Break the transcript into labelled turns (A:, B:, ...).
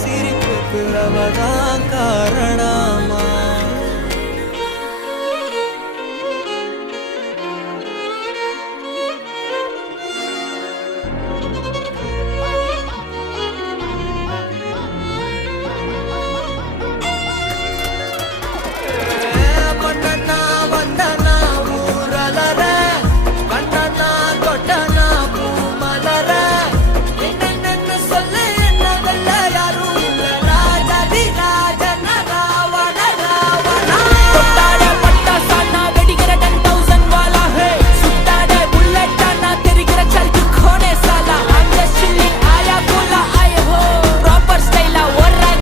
A: C वदाङ्गार